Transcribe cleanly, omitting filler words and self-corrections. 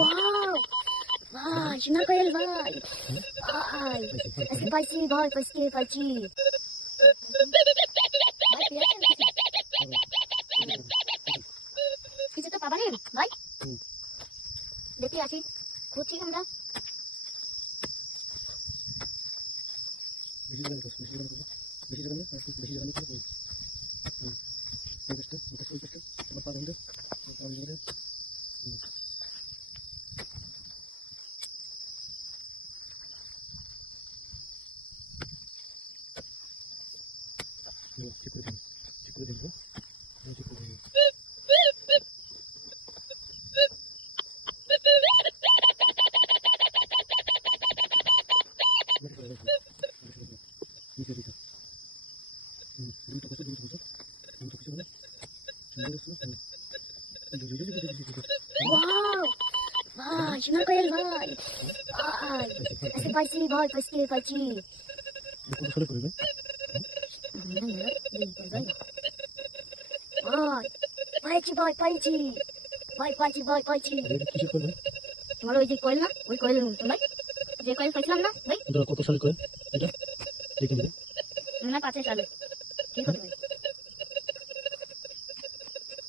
Wow! Vai, sonar koyal vai. Vai. Spicy vai, spicy. ভাই পেয়েছেন কিছু তো পাবানি ভাই দেখি আসি খুঁজছি আমরা Wow! Vai, sonar koyal vai. Vai. Spicy vai, spicy. Vai. পাইছি ভাই পাইছি ভাই পাইছি ভাই পাইছি তোমার ওই যে কয়েল না ওই কয়েল ভাই যে কয়েল পাইছিলাম না ভাই কত সাল কয়েল এটা দেখে না 5 সালে ঠিক আছে ভাই